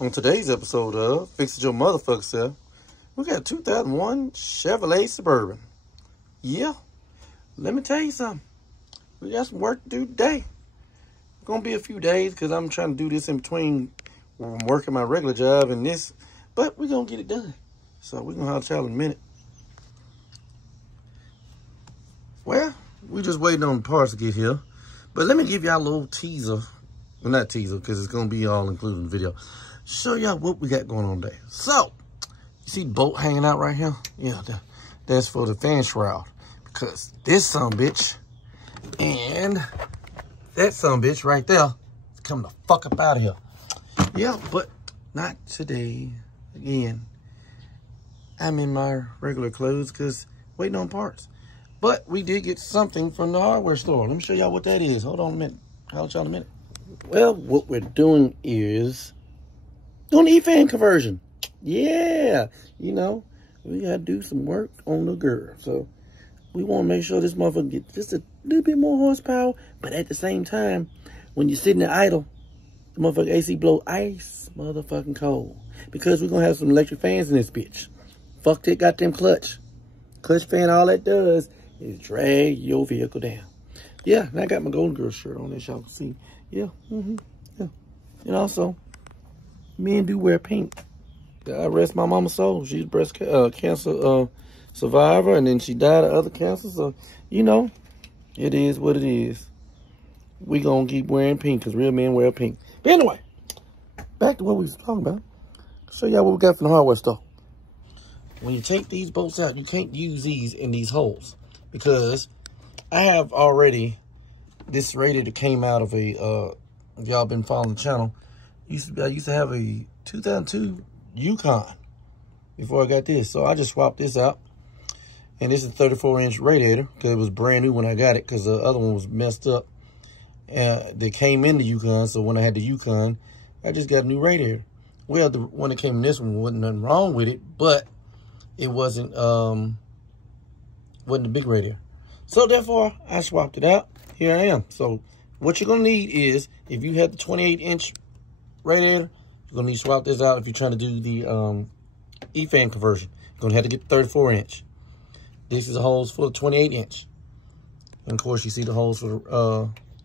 On today's episode of Fix It Your Motherfucker Self, we got a 2001 Chevrolet Suburban. Yeah, let me tell you something. We got some work to do today. It's going to be a few days because I'm trying to do this in between when I'm working my regular job and this. But we're going to get it done. So we're going to have a y'all in a minute. Well, we're just waiting on the parts to get here. But let me give y'all a little teaser. Well, not teaser because it's going to be all included in the video. Show y'all what we got going on there. So, you see the bolt hanging out right here? Yeah, that's for the fan shroud. Because this sumbitch and that sumbitch right there is coming the fuck up out of here. Yeah, but not today. Again, I'm in my regular clothes because waiting on parts. But we did get something from the hardware store. Let me show y'all what that is. Hold on a minute. I'll y'all in a minute. Well, what we're doing is doing E-fan conversion. Yeah, you know, we gotta do some work on the girl. So we want to make sure this motherfucker gets just a little bit more horsepower. But at the same time, when you're sitting there idle, the motherfucking AC blow ice motherfucking cold. Because we're gonna have some electric fans in this bitch. Fuck that goddamn clutch. Clutch fan, all that does is drag your vehicle down. Yeah, and I got my Golden Girl shirt on, as y'all can see. Yeah, yeah. And also, men do wear pink. God rest my mama's soul. She's a breast cancer survivor, and then she died of other cancer. So, you know, it is what it is. We gonna keep wearing pink because real men wear pink. But anyway, back to what we was talking about. Show y'all what we got from the hardware store. When you take these bolts out, you can't use these in these holes because I have already this radiator came out of a if y'all been following the channel. I used to have a 2002 Yukon before I got this. So I just swapped this out. And this is a 34-inch radiator because it was brand new when I got it because the other one was messed up. And they came in the Yukon. So when I had the Yukon, I just got a new radiator. Well, the one that came in this one wasn't nothing wrong with it, but it wasn't a big radiator. So therefore, I swapped it out. Here I am. So what you're going to need is, if you had the 28-inch radiator, you're going to need to swap this out if you're trying to do the E-fan conversion. You're going to have to get the 34-inch. This is the holes for the 28-inch. And, of course, you see the holes for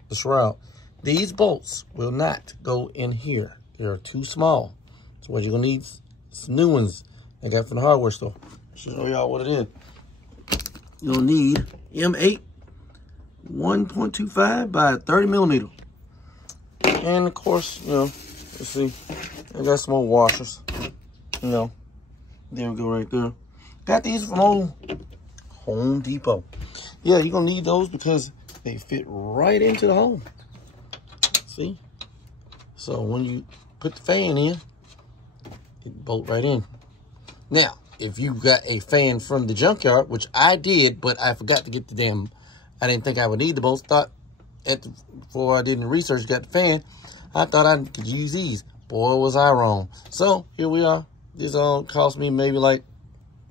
the shroud. These bolts will not go in here. They're too small. So what you're going to need is some new ones I got from the hardware store. I'll show y'all what it is. You'll need M8 1.25 by 30 millimeter. And, of course, you know, let's see. I got some more washers. You know, there we go right there. Got these from old Home Depot. Yeah, you're going to need those because they fit right into the hole. See? So when you put the fan in, it bolt right in. Now, if you got a fan from the junkyard, which I did, but I forgot to get the damn, I didn't think I would need the bolts. Before I did the research, got the fan, I thought I could use these. Boy, was I wrong. So, here we are. This cost me maybe like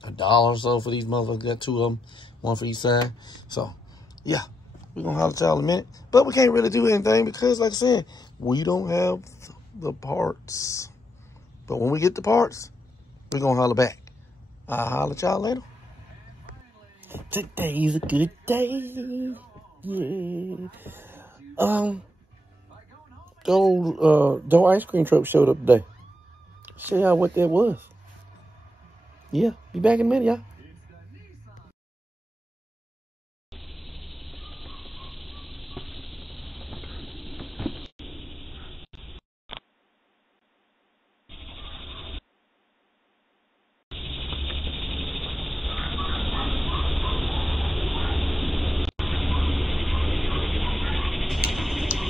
$1 or so for these motherfuckers. Got two of them, one for each side. So, yeah, we're going to holler at y'all in a minute. But we can't really do anything because, like I said, we don't have the parts. But when we get the parts, we're going to holler back. I'll holler at y'all later. Today's a good day. Yeah. The old Doe ice cream truck showed up today. Show y'all what that was. Yeah, be back in a minute, y'all.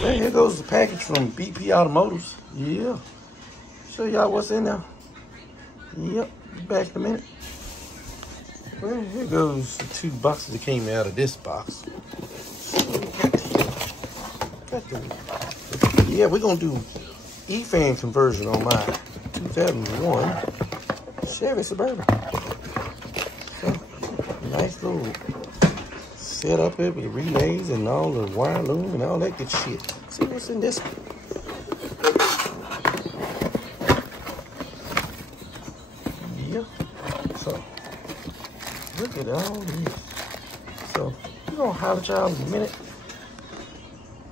Hey, here goes the package from BP Automotives. Yeah. Show y'all what's in there. Yep. Be back in a minute. Well, here goes the two boxes that came out of this box. Yeah, we're going to do E-fan conversion on my 2001 Chevy Suburban. So, nice little set up here with the relays and all the wire loom and all that good shit. See what's in this one. at all these. So we're gonna holler at y'all in a minute.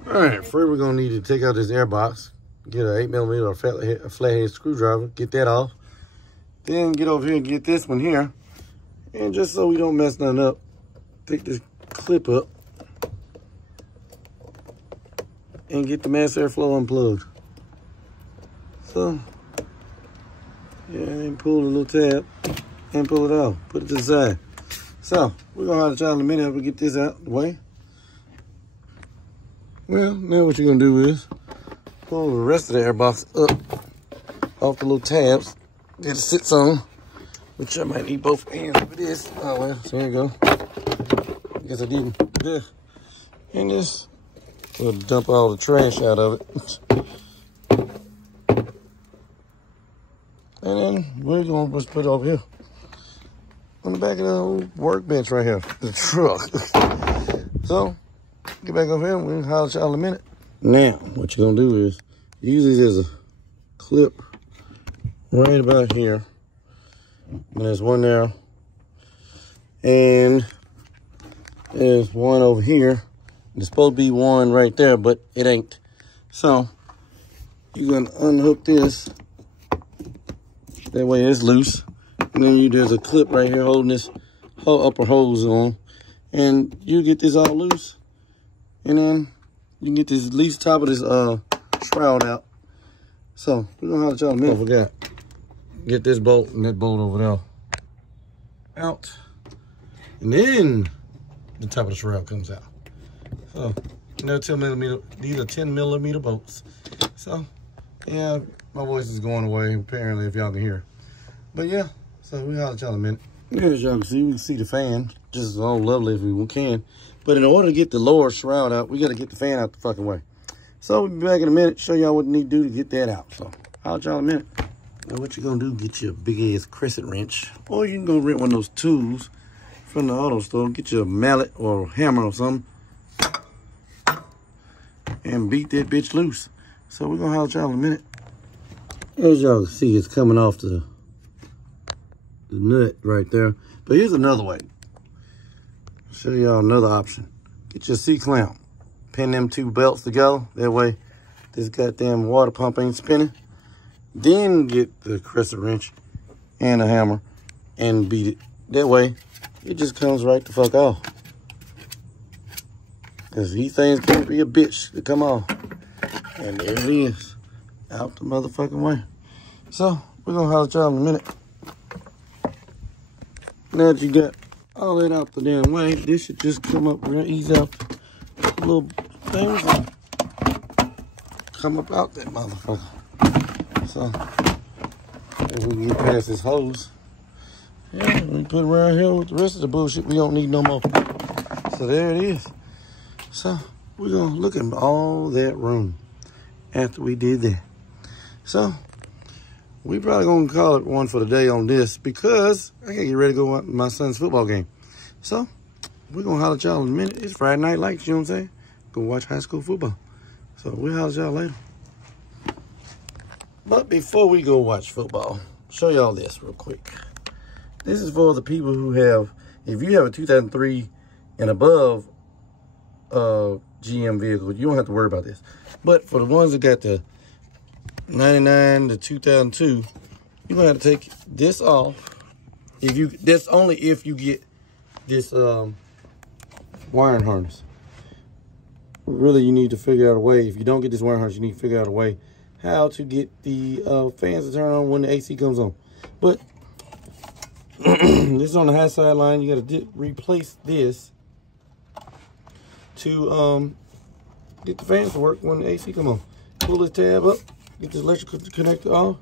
All right, first we're gonna need to take out this air box, get an 8mm or a flathead screwdriver, get that off. Then get over here and get this one here. And just so we don't mess nothing up, take this clip up and get the mass airflow unplugged. So, yeah, and pull the little tab and pull it off. Put it to the side. So, we're gonna have to try in a minute to get this out of the way. Well, now what you're gonna do is pull the rest of the air box up off the little tabs that it sits on, which I might need both hands for this. Oh well, so there you go. I guess I didn't. There. And this will dump all the trash out of it. And then we're gonna just put it over here on the back of the old workbench right here, the truck. So get back over here and we'll holler at y'all in a minute. Now, what you're gonna do is use this as a clip right about here. And there's one there. And there's one over here. There's supposed to be one right there, but it ain't. So you're gonna unhook this. That way it's loose. And then there's a clip right here holding this whole upper hose on. And you get this all loose. And then you can get this, at least top of this shroud out. So we're gonna have to y'all in a minute. I forgot. Get this bolt and that bolt over there out. And then the top of the shroud comes out. So they're 10mm, these are 10mm bolts. So yeah, my voice is going away apparently if y'all can hear. But yeah, so we'll holler at y'all in a minute. As y'all can see, we can see the fan just all lovely if we can. But in order to get the lower shroud out, we got to get the fan out the fucking way. So we'll be back in a minute, show y'all what you need to do to get that out. So holler at y'all in a minute. Now what you're gonna do, get you a big ass crescent wrench, or you can go rent one of those tools from the auto store. Get you a mallet or a hammer or something and beat that bitch loose. So we're gonna holler at y'all in a minute. As y'all can see, it's coming off the nut right there. But here's another way. I'll show y'all another option. Get your C-clamp. Pin them two belts together. That way this goddamn water pump ain't spinning. Then get the crescent wrench and a hammer and beat it. That way it just comes right the fuck off. Cause these things can't be a bitch to come off. And there it is. Out the motherfucking way. So we're gonna holler at y'all in a minute. Now that you got all that out the damn way, this should just come up real easy out the little things and come up out that motherfucker. So if we can get past this hose, yeah, we put it around here with the rest of the bullshit we don't need no more. So there it is. So we're gonna look at all that room after we did that. So we probably gonna call it one for the day on this because I gotta get ready to go watch my son's football game. So we're gonna holler at y'all in a minute. It's Friday Night Lights, you know what I'm saying? Go watch high school football. So we'll holler at y'all later. But before we go watch football, show y'all this real quick. This is for the people who have, if you have a 2003 and above GM vehicle, you don't have to worry about this. But for the ones that got the 99 to 2002, you're gonna have to take this off. That's only if you get this wiring harness. Really, you need to figure out a way. If you don't get this wiring harness, you need to figure out a way how to get the fans to turn on when the AC comes on. But this is on the high side line. You got to replace this to get the fans to work when the AC come on. Pull this tab up, get this electrical connector off.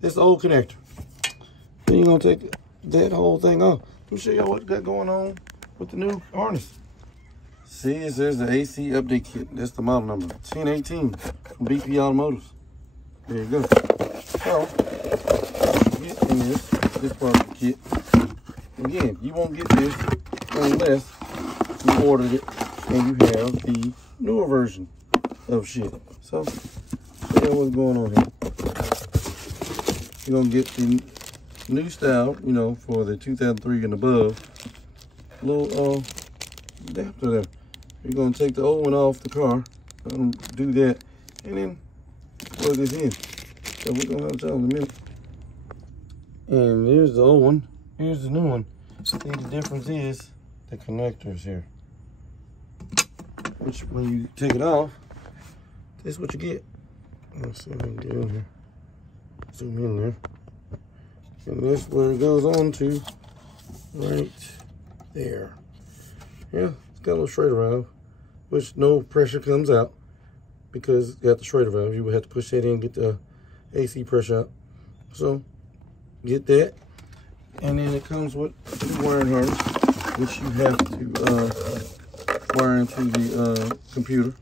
That's the old connector. Then you're gonna take that whole thing off. Let me show y'all what got going on with the new harness. See, it says the AC update kit. That's the model number, 1018 from BP Automotives. There you go. So, get in this part of the kit. Again, you won't get this unless you ordered it and you have the newer version of shit. So, show you what's going on here. You're gonna get the new style, you know, for the 2003 and above. little adapter there. You're gonna take the old one off the car, do that, and then plug this in. So we're gonna have y'all in a minute. And here's the old one. Here's the new one. See, the difference is the connectors here. Which, when you take it off, this is what you get. Let's see if we can get in here. Zoom in there. And this is where it goes on to right there. Yeah, it's got a little Schrader valve, which no pressure comes out because it's got the Schrader valve. You would have to push that in, get the AC pressure out. So, get that. And then it comes with the wiring harness, which you have to wire into the computer.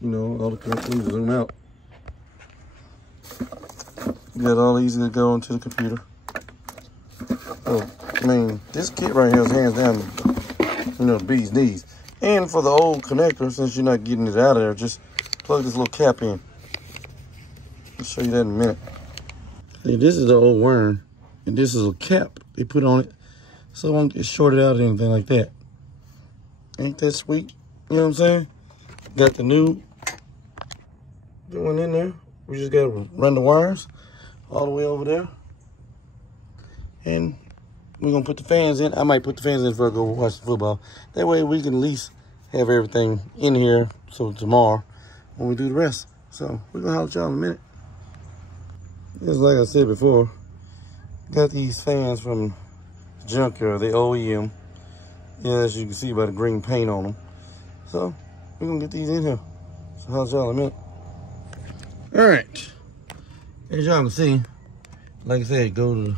You know, all the connections, zoom out. You got all these that go into the computer. Oh, I mean, this kit right here is hands down, you know, the bee's knees. And for the old connector, since you're not getting it out of there, just plug this little cap in. I'll show you that in a minute. See, this is the old wiring, and this is a cap they put on it, so it won't get shorted out or anything like that. Ain't that sweet? You know what I'm saying? Got the new one in there. We just gotta run the wires all the way over there. And we're gonna put the fans in. I might put the fans in before I go watch the football. That way we can at least have everything in here so tomorrow when we do the rest. So we're gonna holler at y'all in a minute. Just like I said before, got these fans from the junkyard, the OEM. Yeah, as you can see by the green paint on them. So we're gonna get these in here. So holler at y'all in a minute. All right, as y'all can see, like I said, go to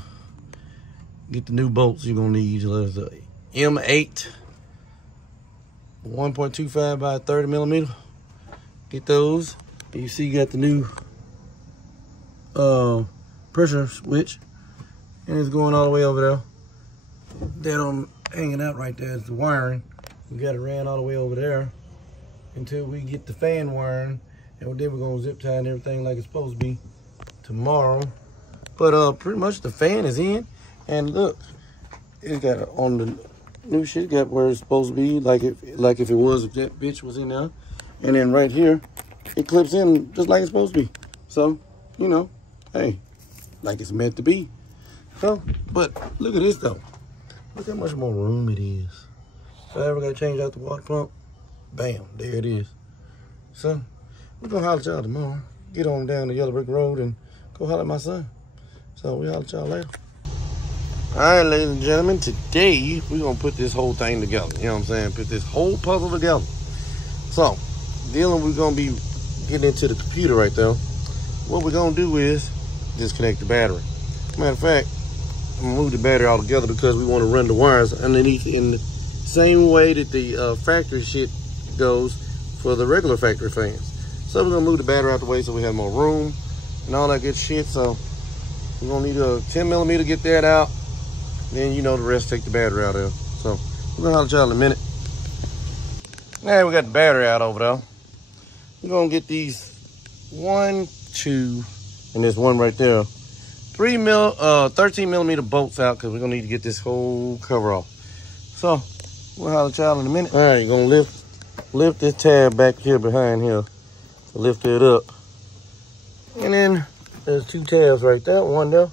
get the new bolts you're gonna need. There's the M8 1.25 by 30 millimeter. Get those. You see, you got the new pressure switch, and it's going all the way over there. That on hanging out right there is the wiring. We got it ran all the way over there until we get the fan wiring, and then we're gonna zip tie and everything like it's supposed to be tomorrow. But pretty much the fan is in, and look, it got on the new shit, got where it's supposed to be, like if it was, if that bitch was in there. And then right here, it clips in just like it's supposed to be. So, you know, hey, like it's meant to be. So, but look at this though. Look how much more room it is. If I ever got to change out the water pump, bam, there it is. So, we're gonna holler at y'all tomorrow. Get on down the Yellow Brick Road and go holler at my son. So, we holler at y'all later. All right, ladies and gentlemen, today we're gonna put this whole thing together. You know what I'm saying? Put this whole puzzle together. So, we're gonna be getting into the computer right there. What we're gonna do is disconnect the battery. Matter of fact, I'm gonna move the battery all together because we want to run the wires underneath in the same way that the factory shit goes for the regular factory fans. So we're gonna move the battery out the way so we have more room and all that good shit. So we're gonna need a 10 millimeter to get that out. Then, you know, the rest, take the battery out of there. So we're gonna holler at y'all in a minute. Now we got the battery out over there. We're gonna get these 1, 2, and there's one right there. 13 millimeter bolts out because we're gonna need to get this whole cover off. So we'll holler at y'all in a minute. All right, you're gonna lift this tab back here behind here. So lift it up. And then there's 2 tabs right there, one there,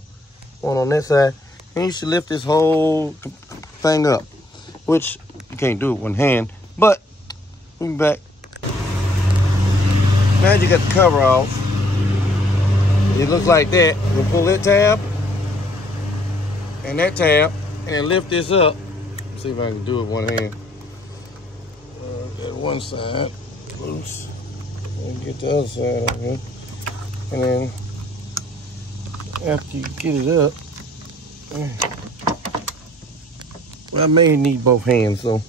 one on that side. And you should lift this whole thing up, which you can't do it with one hand, but we can back. Now you got the cover off. It looks like that. We'll pull that tab and that tab and lift this up. See if I can do it with one hand. Get one side loose and get the other side over here. And then after you get it up, well, I may need both hands, so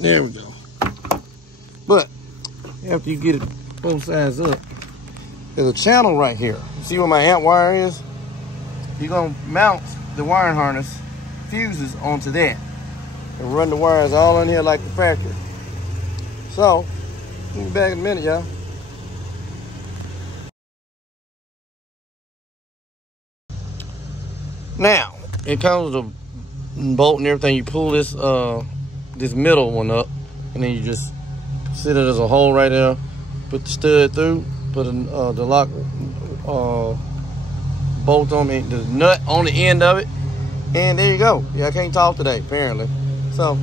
there we go. But after you get it both sides up, there's a channel right here. See where my amp wire is? You're gonna mount the wiring harness fuses onto that and run the wires all in here like the factory. So, we'll be back in a minute, y'all. Now, it comes with a bolt and everything, you pull this this middle one up, and then you just sit it as a hole right there. Put the stud through, put the lock bolt on the nut on the end of it, and there you go. Yeah, I can't talk today apparently. So,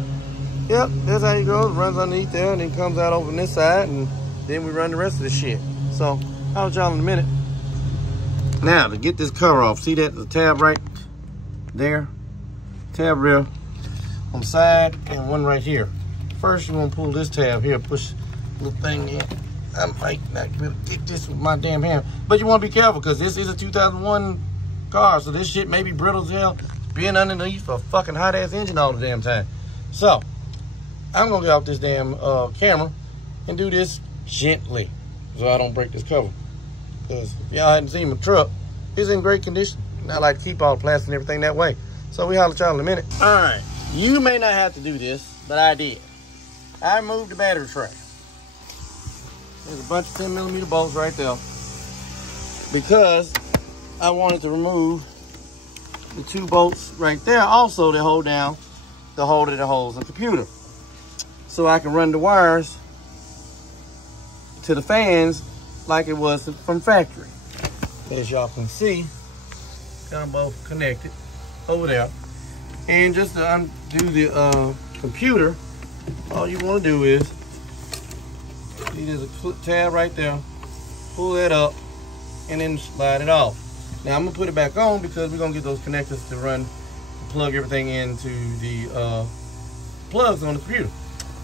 yep, that's how it goes. It runs underneath there, and then comes out over on this side, and then we run the rest of the shit. So, I'll y'all in a minute. Now, to get this cover off, see that the tab right there? Tab rail on the side, and one right here. First, you want to pull this tab here, push the little thing in. I might not be able to get this with my damn hand, but you want to be careful because this is a 2001 car, so this shit may be brittle as hell, being underneath a fucking hot ass engine all the damn time. So, I'm gonna get off this damn camera and do this gently so I don't break this cover. Because if y'all hadn't seen my truck, it's in great condition. And I like to keep all the plastic and everything that way. So we holler at y'all in a minute. All right, you may not have to do this, but I did. I removed the battery tray. There's a bunch of 10mm bolts right there because I wanted to remove the 2 bolts right there also to hold down the holder that holds the computer, so I can run the wires to the fans like it was from factory. As y'all can see, got them both connected over there. And just to undo the computer, all you want to do is, see there's a tab right there, pull that up, and then slide it off. Now I'm gonna put it back on because we're gonna get those connectors to run, plug everything into the plugs on the computer.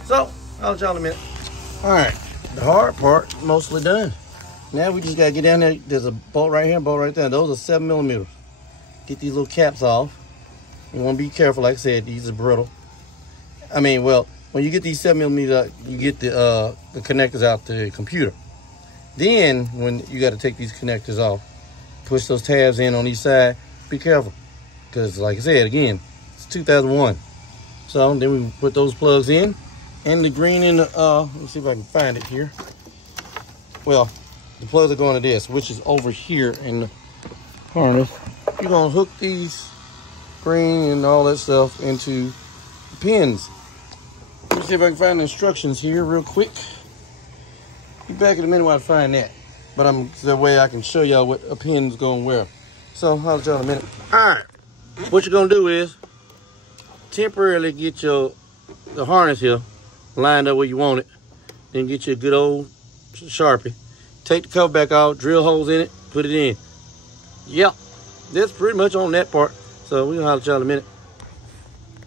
So, I'll let y'all in a minute. All right, the hard part mostly done. Now we just gotta get down there. There's a bolt right here, bolt right there. Those are 7mm. Get these little caps off. You wanna be careful, like I said, these are brittle. I mean, well, when you get these 7mm, you get the connectors out the computer. Then, when you gotta take these connectors off, push those tabs in on each side, be careful. Because, like I said, again, it's 2001. So, then we put those plugs in. And the green in the, let me see if I can find it here. Well, the plugs are going to this, which is over here in the harness. You're going to hook these green and all that stuff into the pins. Let me see if I can find the instructions here real quick. Be back in a minute while I find that. But the way I can show y'all what a pin's going where. So, I'll tell you in a minute. All right, what you're going to do is temporarily get the harness here lined up where you want it. Then get you a good old Sharpie. Take the cover back off, drill holes in it, put it in. Yep, that's pretty much on that part. So we'll holler at y'all in a minute.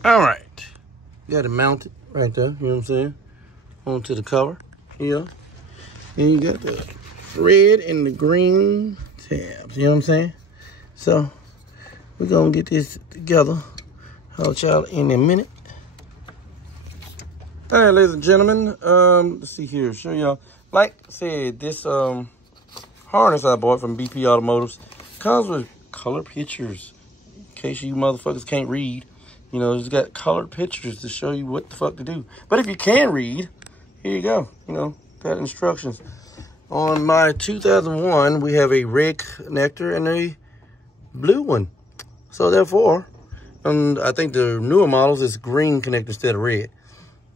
All right, you got it mounted right there, you know what I'm saying? Onto the cover, yeah. And you got the red and the green tabs, you know what I'm saying? So we're gonna get this together. Holler at y'all in a minute. All right, ladies and gentlemen, let's see here, show y'all. Like I said, this harness I bought from BP Automotives comes with color pictures. In case you motherfuckers can't read, you know, it's got colored pictures to show you what the fuck to do. But if you can read, here you go. You know, got instructions. On my 2001, we have a red connector and a blue one. So therefore, I think the newer models is green connector instead of red.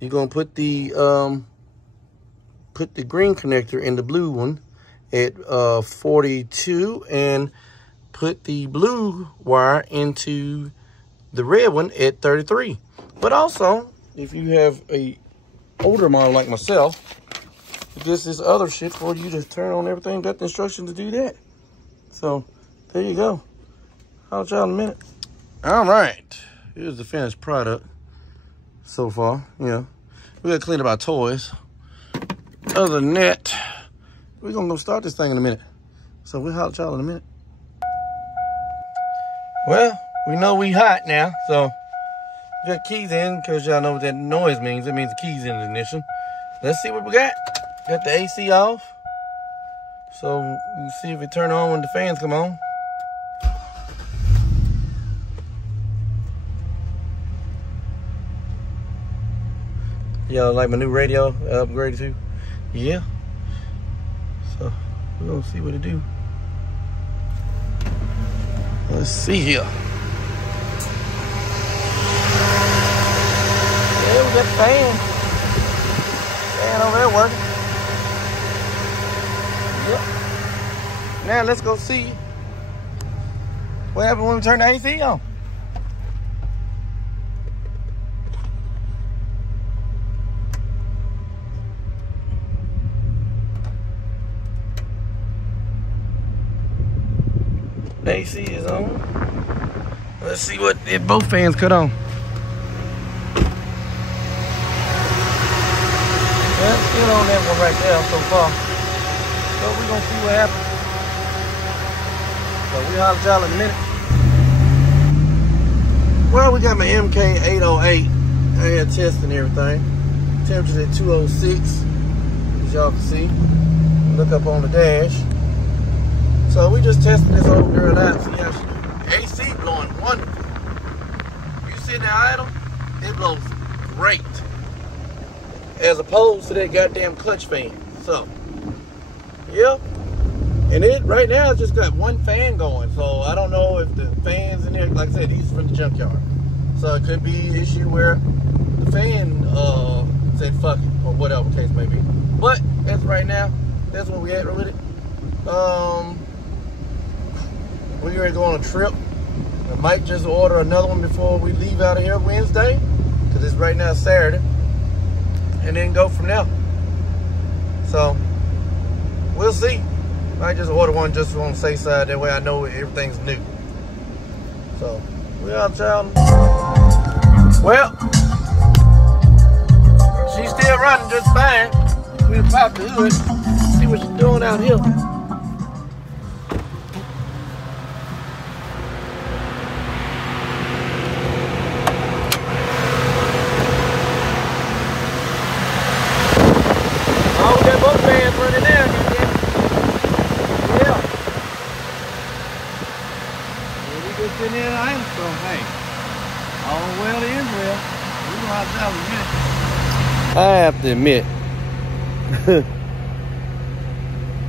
You're gonna put the green connector in the blue one at 42 and put the blue wire into the red one at 33. But also, if you have a older model like myself, this is other shit for you to turn on everything. Got the instructions to do that. So there you go. I'll try in a minute. All right, here's the finished product so far. Yeah, we gotta clean up our toys. Other than that, we're gonna go start this thing in a minute. So we'll holler at y'all in a minute. Well, we know we hot now, so we got keys in because y'all know what that noise means. It means the keys in the ignition. Let's see what we got. Got the AC off. So we'll see if it turn on when the fans come on. Y'all like my new radio I upgraded to? Yeah. So we're gonna see what it do. Let's see here. get the fan. Fan over there working. Yep. Now let's go see what happened when we turn the AC on. The AC is on. Let's see what if both fans cut on. Well, it's still on that one right there so far. So we're gonna see what happens. So we holler at y'all in a minute. Well, we got my MK808. I had testing everything. Temperature's at 206, as y'all can see. Look up on the dash. So we just testing this old girl out, see how she do. AC blowing wonderful. You sitting there idle, it blows great. As opposed to that goddamn clutch fan. So, yep. And it right now it's just got one fan going. So I don't know if the fans in there, like I said, these are from the junkyard. So it could be an issue where the fan said fuck it or whatever the case may be. But as of right now, that's where we at with it. We're ready to go on a trip. I might just order another one before we leave out of here Wednesday, because it's right now Saturday, and then go from there. So we'll see. Might just order one just on the safe side. That way I know everything's new. So we out, y'all. Well, she's still running just fine. We'll pop the hood, see what she's doing out here. Running there, yeah. Well, we just sitting there idle, so hey, all well is well. We gonna have to admit. I have to admit,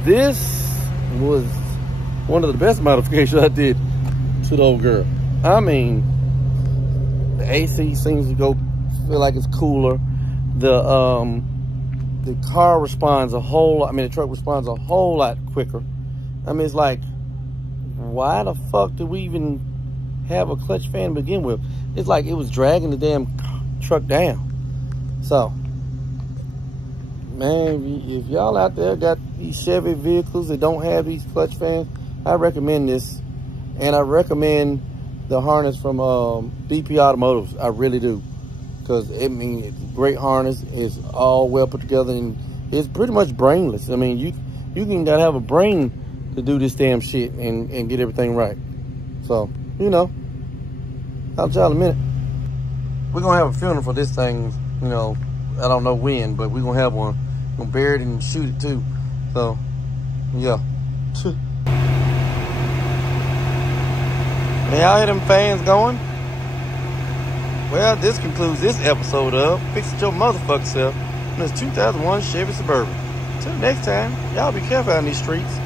this was one of the best modifications I did to the old girl. I mean, the AC seems to feel like it's cooler. The car responds a whole lot, the truck responds a whole lot quicker. I mean, it's like, why the fuck did we even have a clutch fan to begin with? It's like it was dragging the damn truck down. So, man, if y'all out there got these Chevy vehicles that don't have these clutch fans, I recommend this. And I recommend the harness from BP Automotives. I really do. Because, it's a great harness. It's all well put together, and it's pretty much brainless. I mean, you can gotta have a brain to do this damn shit and get everything right. So, you know, I'll tell y'all in a minute. We're gonna have a funeral for this thing, you know, I don't know when, but we're gonna have one. We're gonna bury it and shoot it too. So, yeah. Man, y'all hear them fans going? Well, this concludes this episode of Fix It Your Motherfucker Self on this 2001 Chevy Suburban. Till next time, y'all be careful out in these streets.